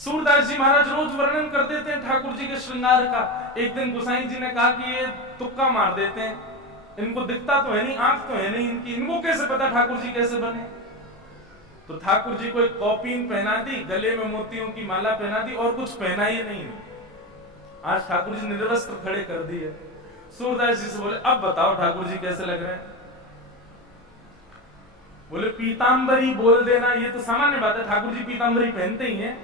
सूरदास जी महाराज रोज वर्णन कर देते हैं ठाकुर जी के श्रृंगार का। एक दिन गोसाई जी ने कहा कि ये तुक्का मार देते हैं, इनको दिखता तो है नहीं, आंख तो है नहीं इनकी, इनको कैसे पता ठाकुर जी कैसे बने। तो ठाकुर जी को एक कॉपीन पहना दी, गले में मोतियों की माला पहना दी और कुछ पहना ही नहीं। आज ठाकुर जी निर्वस्त्र खड़े कर दिए। सूरदास जी से बोले अब बताओ ठाकुर जी कैसे लग रहे हैं। बोले पीतांबरी बोल देना ये तो सामान्य बात है, ठाकुर जी पीतांबरी पहनते ही हैं।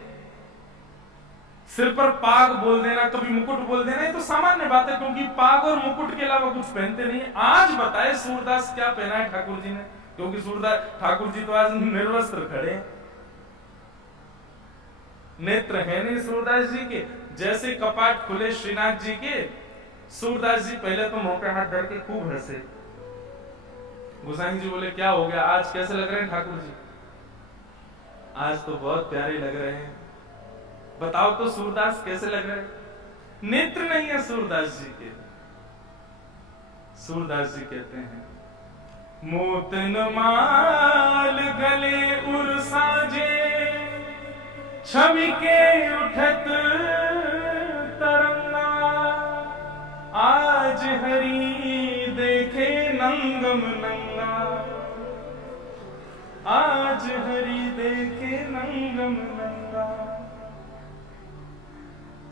सिर पर पाग बोल देना, कभी मुकुट बोल देना, ये तो सामान्य बात है, क्योंकि पाग और मुकुट के अलावा कुछ पहनते नहीं है। आज बताए सूरदास क्या पहना है ठाकुर जी ने, क्योंकि सूरदास ठाकुर जी तो आज निर्वस्त्र खड़े हैं। नेत्र है नहीं सूरदास जी के, जैसे कपाट खुले श्रीनाथ जी के, सूरदास जी पहले तो मुंह पे हाथ धर के खूब हंसे। गोसाई जी बोले क्या हो गया, आज कैसे लग रहे हैं ठाकुर जी। आज तो बहुत प्यारे लग रहे हैं, बताओ तो सूरदास कैसे लग रहे हैं। नेत्र नहीं है सूरदास जी के। सूरदास जी कहते हैं मोतन माल गले उर साजे, छवि के उठत तरंगा, आज हरि देखे नंगम नंगा, आज हरि देखे नंगम नंगा।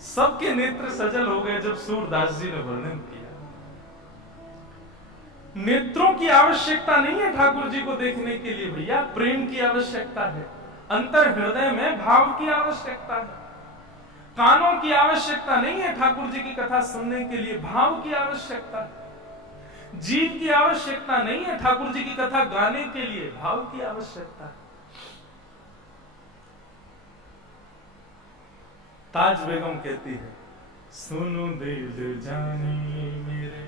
सबके नेत्र सजल हो गए जब सूरदास जी ने वर्णन किया। नेत्रों की आवश्यकता नहीं है ठाकुर जी को देखने के लिए भैया, प्रेम की आवश्यकता है, अंतर हृदय में भाव की आवश्यकता है। कानों की आवश्यकता नहीं है ठाकुर जी की कथा सुनने के लिए, भाव की आवश्यकता है। जीव की आवश्यकता नहीं है ठाकुर जी की कथा गाने के लिए, भाव की आवश्यकता है। ताज बेगम कहती है सुनो दिल जानी मेरे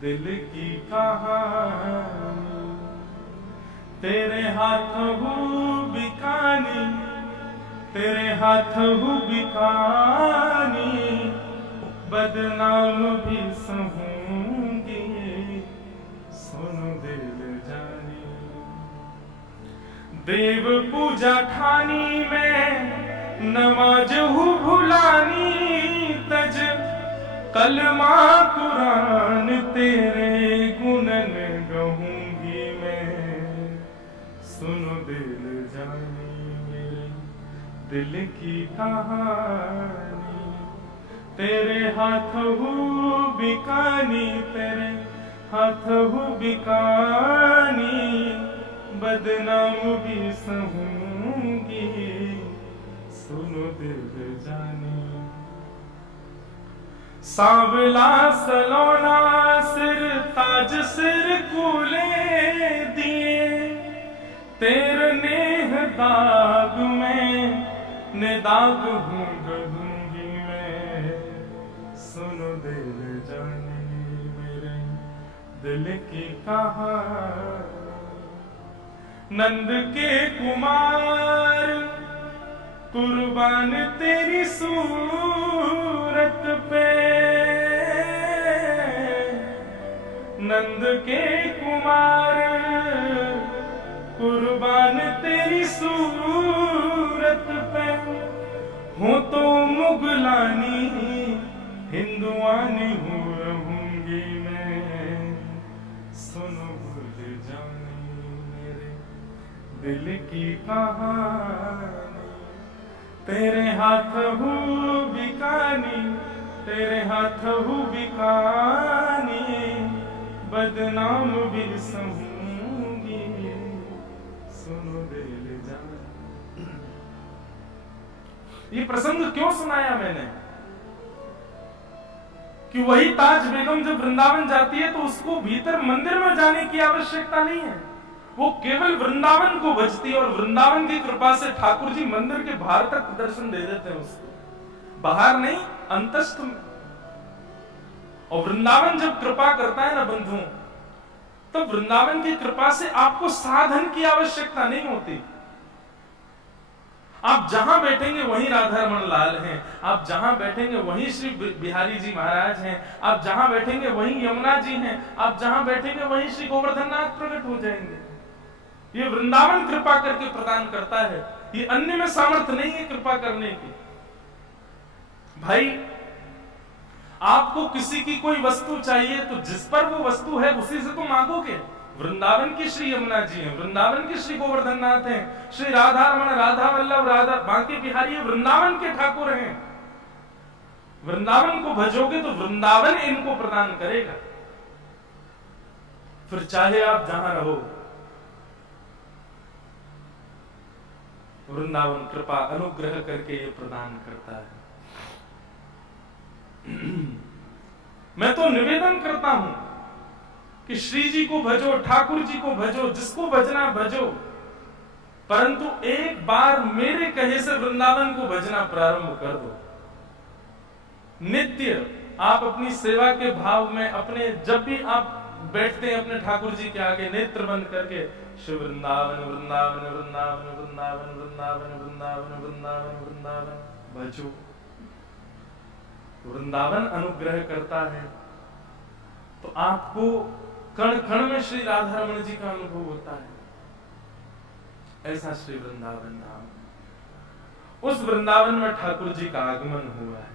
दिल की कहानी, तेरे हाथों बिकानी, तेरे हाथों बिकानी, बदनाम भी सहूंगी, सुनो दिल जानी। देव पूजा ठानी में नमाज हूँ भुलानी, तज कलमा कुरान तेरे गुणन गहूंगी मैं, सुनो दिल जानी मेरे दिल की कहानी, तेरे हाथों बिकानी, तेरे हाथों बिकानी, बदनाम भी सहूंगी, सुनो दिल जानी। सांवला सलोना सिर ताज सिर कूले दिए, तेरे नेह दाग में निदाग हूँ गधूंगी मैं, सुनो दिल जानी मेरे दिल की कहानी। नंद के कुमार कुर्बान तेरी सूरत पे, नंद के कुमार कुर्बान तेरी सूरत पे, हो तो मुगलानी हिंदुआनी हूँ रहूंगी मैं, सुनो भूल जानी मेरे दिल की कहानी, तेरे हाथ हूँ बिकानी, तेरे हाथ हूँ बिकानी, बदनाम भी सहूंगी, सुनो दिल जानी। ये प्रसंग क्यों सुनाया मैंने कि वही ताज बेगम जब वृंदावन जाती है तो उसको भीतर मंदिर में जाने की आवश्यकता नहीं है, वो केवल वृंदावन को भजती है और वृंदावन की कृपा से ठाकुर जी मंदिर के बाहर तक दर्शन दे देते हैं उसको, बाहर नहीं अंतस्थ में। और वृंदावन जब कृपा करता है ना बंधुओं, तो वृंदावन की कृपा से आपको साधन की आवश्यकता नहीं होती। आप जहां बैठेंगे वहीं राधा रमन लाल हैं, आप जहां बैठेंगे वहीं श्री बिहारी जी महाराज हैं, आप जहां बैठेंगे वहीं यमुना जी हैं, आप जहां बैठेंगे वहीं श्री गोवर्धन नाथ प्रकट हो जाएंगे। ये वृंदावन कृपा करके प्रदान करता है, ये अन्य में सामर्थ्य नहीं है कृपा करने की। भाई आपको किसी की कोई वस्तु चाहिए तो जिस पर वो वस्तु है उसी से तो मांगोगे। वृंदावन की श्री यमुना जी हैं, वृंदावन की श्री गोवर्धन नाथ हैं, श्री राधा रमण, राधा वल्लभ, राधा बांके बिहारी वृंदावन के ठाकुर हैं। वृंदावन को भजोगे तो वृंदावन इनको प्रदान करेगा। फिर चाहे आप जहां रहो, वृंदावन कृपा अनुग्रह करके ये प्रदान करता है। मैं तो निवेदन करता हूं कि श्री जी को भजो, ठाकुर जी को भजो, जिसको भजना भजो, परंतु एक बार मेरे कहे से वृंदावन को भजना प्रारंभ कर दो। नित्य आप अपनी सेवा के भाव में अपने जब भी आप बैठते हैं अपने ठाकुर जी के आगे नेत्र बंद करके श्री वृंदावन वृंदावन वृंदावन वृंदावन वृंदावन वृंदावन वृंदावन वृंदावन भजो। वृंदावन अनुग्रह करता है तो आपको कण कण में श्री राधा रमण जी का अनुभव होता है। ऐसा श्री वृंदावन धाम, उस वृंदावन में ठाकुर जी का आगमन हुआ है।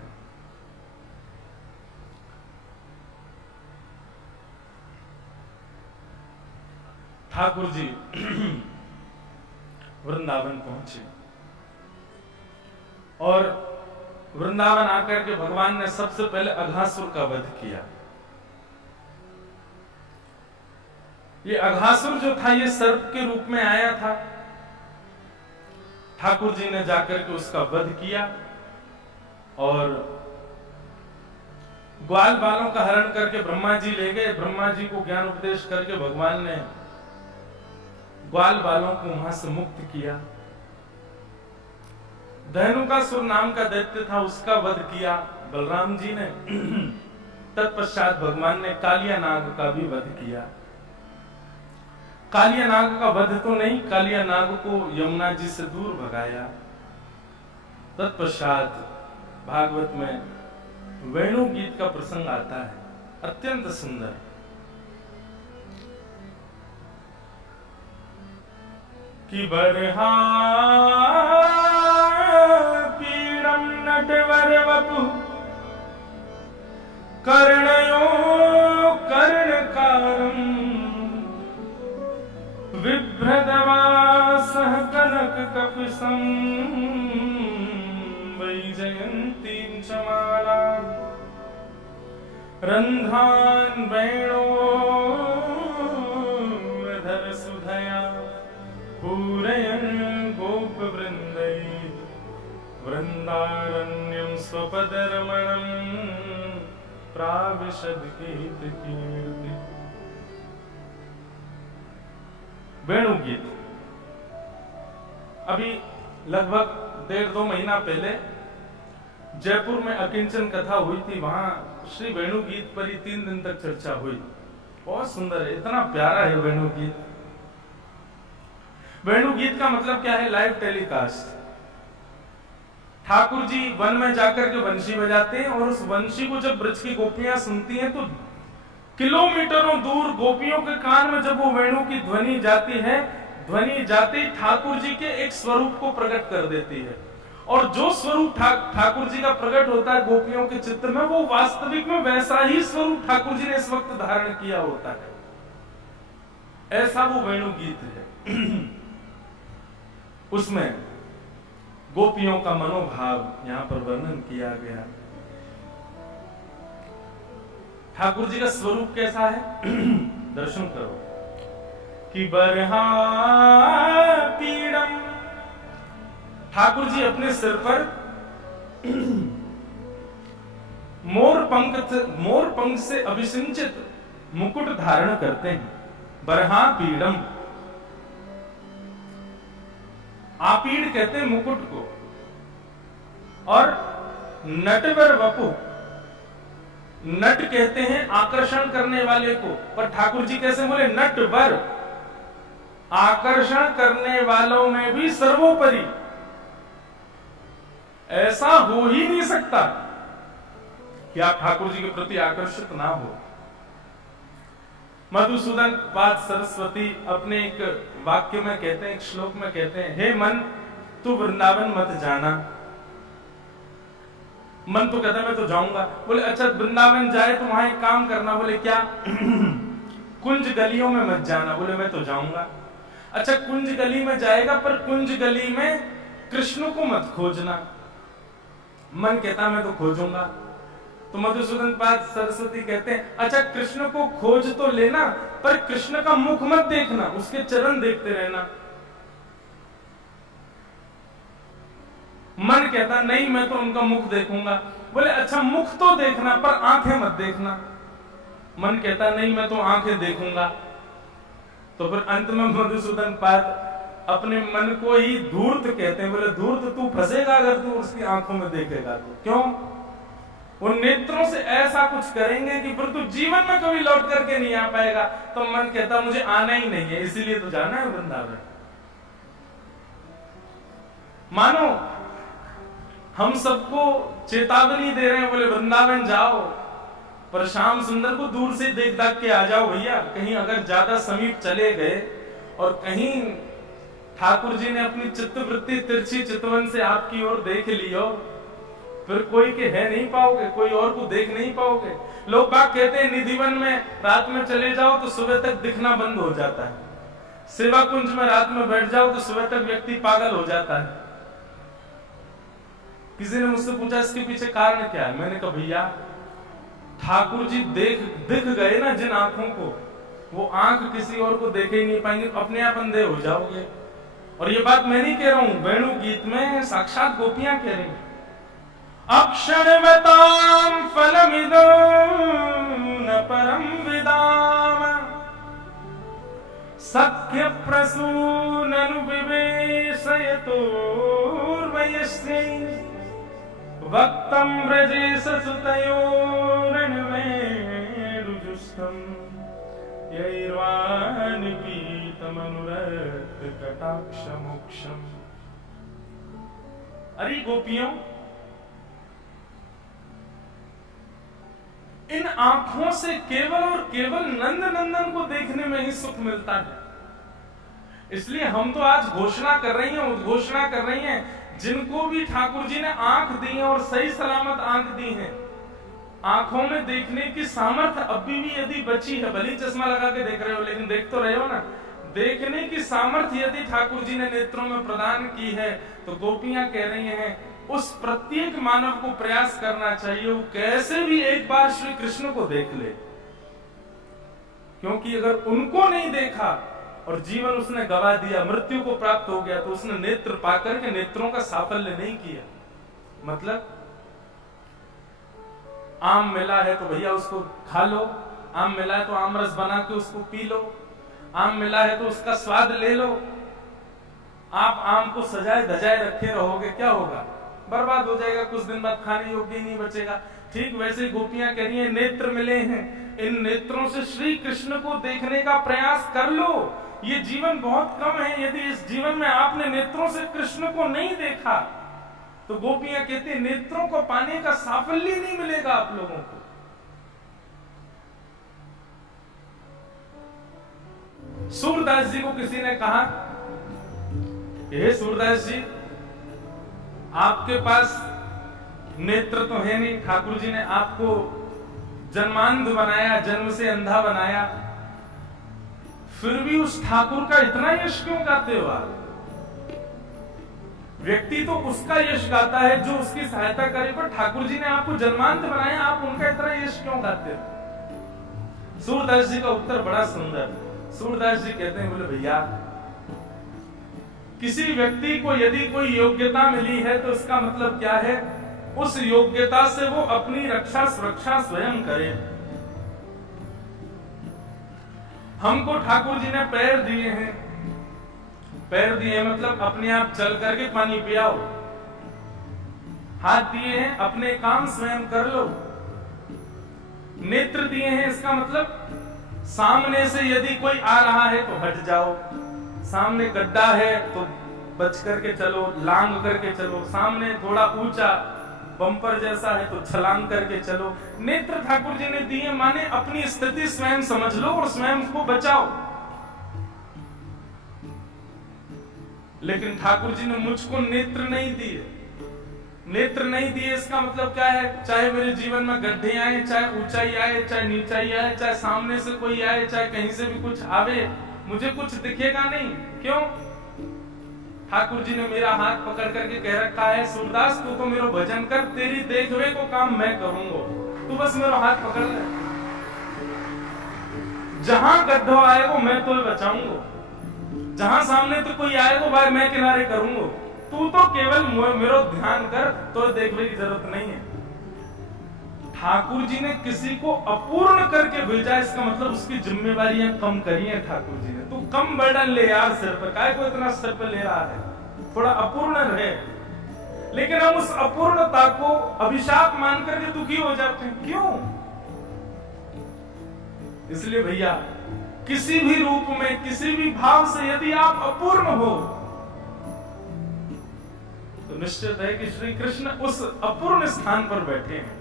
ठाकुर जी वृंदावन पहुंचे और वृंदावन आकर के भगवान ने सबसे पहले अघासुर का वध किया। ये अघासुर जो था ये सर्प के रूप में आया था। ठाकुर जी ने जाकर के उसका वध किया और ग्वाल बालों का हरण करके ब्रह्मा जी ले गए। ब्रह्मा जी को ज्ञान उपदेश करके भगवान ने ग्वाल बालों को वहां से मुक्त किया। धनुकासुर नाम का दैत्य था, उसका वध किया बलराम जी ने। तत्पश्चात भगवान ने कालिया नाग का भी वध किया। कालिया नाग का वध तो नहीं, कालिया नाग को यमुना जी से दूर भगाया। तत्पश्चात भागवत में वेणु गीत का प्रसंग आता है, अत्यंत सुंदर। कि बरहा पीड़म नटवर वपु कर्णयो कर्णकारम बिभ्रदवासः कनक कपिसं वैजयन्तीं च माला रन्ध्रान् वेणोधर सुधया पूरयन् गोपवृन्दै वृन्दारण्यं स्वपदरमणं प्राविशद गीतकीर्ति। वेणु गीत अभी लगभग 1.5-2 महीना पहले जयपुर में अकिंचन कथा हुई थी। वहां श्री वेणु गीत पर ही 3 दिन तक चर्चा हुई। बहुत सुंदर है, इतना प्यारा है वेणु गीत। वेणु गीत का मतलब क्या है? Live telecast. ठाकुर जी वन में जाकर के बंशी बजाते हैं और उस बंशी को जब ब्रज की गोपियां सुनती हैं तो किलोमीटरों दूर गोपियों के कान में जब वो वेणु की ध्वनि जाती है, ध्वनि जाती ठाकुर जी के एक स्वरूप को प्रकट कर देती है। और जो स्वरूप ठाकुर जी का प्रकट होता है गोपियों के चित्त में, वो वास्तविक में वैसा ही स्वरूप ठाकुर जी ने इस वक्त धारण किया होता है। ऐसा वो वेणु गीत है। उसमें गोपियों का मनोभाव यहां पर वर्णन किया गया। ठाकुर जी का स्वरूप कैसा है? दर्शन करो। कि बरहा पीड़म, ठाकुर जी अपने सिर पर मोर पंख से अभिसिंचित मुकुट धारण करते हैं। बरहा पीड़म, आपीड़ कहते हैं मुकुट को। और नटवर वपु, नट कहते हैं आकर्षण करने वाले को। पर ठाकुर जी कैसे बोले? नटवर, आकर्षण करने वालों में भी सर्वोपरि। ऐसा हो ही नहीं सकता कि आप ठाकुर जी के प्रति आकर्षित ना हो। मधुसूदन पाद सरस्वती अपने एक वाक्य में कहते हैं, एक श्लोक में कहते हैं, हे मन तू वृंदावन मत जाना। मन तो कहता मैं तो जाऊंगा। बोले अच्छा वृंदावन जाए तो वहां एक काम करना। बोले क्या? कुंज गलियों में मत जाना। बोले मैं तो जाऊंगा। अच्छा कुंज गली में जाएगा पर कुंज गली में कृष्ण को मत खोजना। मन कहता मैं तो खोजूंगा। तो मधुसूदन पाद सरस्वती कहते हैं अच्छा कृष्ण को खोज तो लेना पर कृष्ण का मुख मत देखना, उसके चरण देखते रहना। मन कहता नहीं मैं तो उनका मुख देखूंगा। बोले अच्छा मुख तो देखना पर आंखें मत देखना। मन कहता नहीं मैं तो आंखें देखूंगा। तो फिर अंत में मधुसूदन पाद अपने मन को ही धूर्त कहते हैं। बोले धूर्त तू फंसेगा अगर तू उसकी आंखों में देखेगा तो। क्यों? उन नेत्रों से ऐसा कुछ करेंगे कि फिर तू जीवन में कभी लौट करके नहीं आ पाएगा। तो मन कहता मुझे आना ही नहीं है, इसीलिए तो जाना है वृंदावन। मानो हम सबको चेतावनी दे रहे हैं। बोले वृंदावन जाओ पर श्याम सुंदर को दूर से देख दाख के आ जाओ भैया। कहीं अगर ज्यादा समीप चले गए और कहीं ठाकुर जी ने अपनी चित्तवृत्ति तिरछी चितवन से आपकी ओर देख लियो, फिर कोई के है नहीं पाओगे, कोई और को देख नहीं पाओगे। लोग बात कहते हैं निधिवन में रात में चले जाओ तो सुबह तक दिखना बंद हो जाता है। सेवा कुंज में रात में बैठ जाओ तो सुबह तक व्यक्ति पागल हो जाता है। किसी ने मुझसे पूछा इसके पीछे कारण क्या है? मैंने कहा भैया ठाकुर जी दिख गए ना जिन आंखों को, वो आंख किसी और को देखे ही नहीं पाएंगे, अपने आप अंधे हो जाओगे। और ये बात मैं नहीं कह रहा हूं, वेणु गीत में साक्षात गोपियां कह रही हैं। अक्षणवतां फलमिदो न परम विदाम सख्य प्रसूननु विवेशयतोर्वयस्यै वक्तं व्रजेश सुतयोरणवेणुजुष्टं यैर्वानिपीतमनुरक्त कटाक्षमोक्षम्। अरे गोपियों, इन आंखों से केवल और केवल नंद नंदन को देखने में ही सुख मिलता है। इसलिए हम तो आज घोषणा कर रही हैं, उद्घोषणा कर रही हैं, जिनको भी ठाकुर जी ने आंख दी है और सही सलामत आंख दी है, आंखों में देखने की सामर्थ्य अभी भी यदि बची है, भली चश्मा लगा के देख रहे हो लेकिन देख तो रहे हो ना, देखने की सामर्थ्य यदि ठाकुर जी ने नेत्रों में प्रदान की है, तो गोपियां कह रही हैं उस प्रत्येक मानव को प्रयास करना चाहिए वो कैसे भी एक बार श्री कृष्ण को देख ले। क्योंकि अगर उनको नहीं देखा और जीवन उसने गवा दिया, मृत्यु को प्राप्त हो गया, तो उसने नेत्र पाकर के नेत्रों का साफल्य नहीं किया। मतलब आम मिला है तो भैया उसको खा लो, आम मिला है तो आम रस बना के उसको पी लो, आम मिला है तो उसका स्वाद ले लो। आप आम को सजाए धजाए रखे रहोगे, क्या होगा? बर्बाद हो जाएगा, कुछ दिन बाद खाने योग्य ही नहीं बचेगा। ठीक वैसे गोपियां कह रही हैं नेत्र मिले हैं, इन नेत्रों से श्री कृष्ण को देखने का प्रयास कर लो। ये जीवन बहुत कम है, यदि इस जीवन में आपने नेत्रों से कृष्ण को नहीं देखा तो गोपियां कहती हैं नेत्रों को पाने का साफल्य नहीं मिलेगा आप लोगों को। सूरदास जी को किसी ने कहा, हे सूरदास जी, आपके पास नेत्र तो है नहीं, ठाकुर जी ने आपको जन्मांध बनाया, जन्म से अंधा बनाया, फिर भी उस ठाकुर का इतना यश क्यों गाते हो आप? व्यक्ति तो उसका यश गाता है जो उसकी सहायता करे, पर ठाकुर जी ने आपको जन्मांध बनाया, आप उनका इतना यश क्यों गाते हो? सूरदास जी का उत्तर बड़ा सुंदर। सूरदास जी कहते हैं, बोले भैया किसी व्यक्ति को यदि कोई योग्यता मिली है तो इसका मतलब क्या है? उस योग्यता से वो अपनी रक्षा सुरक्षा स्वयं करे। हमको ठाकुर जी ने पैर दिए हैं, पैर दिए मतलब अपने आप चल करके पानी पियाओ, हाथ दिए हैं अपने काम स्वयं कर लो, नेत्र दिए हैं इसका मतलब सामने से यदि कोई आ रहा है तो हट जाओ, सामने गड्ढा है तो बच करके चलो, लांग करके चलो, सामने थोड़ा ऊंचा बम्पर जैसा है तो छलांग करके चलो। नेत्र ठाकुर जी ने दिए, माने अपनी स्थिति स्वयं समझ लो और स्वयं को बचाओ। लेकिन ठाकुर जी ने मुझको नेत्र नहीं दिए। नेत्र नहीं दिए इसका मतलब क्या है? चाहे मेरे जीवन में गड्ढे आए, चाहे ऊंचाई आए, चाहे नीचाई आए, चाहे सामने से कोई आए, चाहे कहीं से भी कुछ आवे, मुझे कुछ दिखेगा नहीं। क्यों? ठाकुर जी ने मेरा हाथ पकड़ करके कह रखा है, सूरदास तू तो मेरा भजन कर, तेरी देखवे को काम मैं करूंगा, तू बस मेरा हाथ पकड़ ले। जहां गड्ढो आएगा मैं तो बचाऊंगा, जहां सामने तो कोई आएगा भाई मैं किनारे करूंगा, तू तो केवल मेरा ध्यान कर, तो देखने की जरूरत नहीं है। ठाकुर जी ने किसी को अपूर्ण करके भेजा, इसका मतलब उसकी जिम्मेवारियां कम करी है ठाकुर जी ने। तू कम बर्डन ले यार सिर पर, काय को इतना सिर पर ले रहा है, थोड़ा अपूर्ण रहे। लेकिन हम उस अपूर्णता को अभिशाप मान करके दुखी हो जाते हैं। क्यों? इसलिए भैया किसी भी रूप में, किसी भी भाव से यदि आप अपूर्ण हो तो निश्चित है कि श्री कृष्ण उस अपूर्ण स्थान पर बैठे हैं,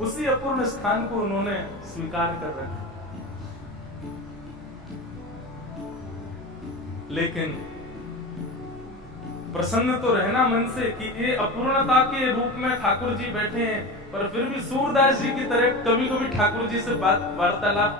उसी अपूर्ण स्थान को उन्होंने स्वीकार कर रखा। लेकिन प्रसन्न तो रहना मन से कि ये अपूर्णता के रूप में ठाकुर जी बैठे हैं, पर फिर भी सूरदास जी की तरह कभी कभी ठाकुर जी से बात वार्तालाप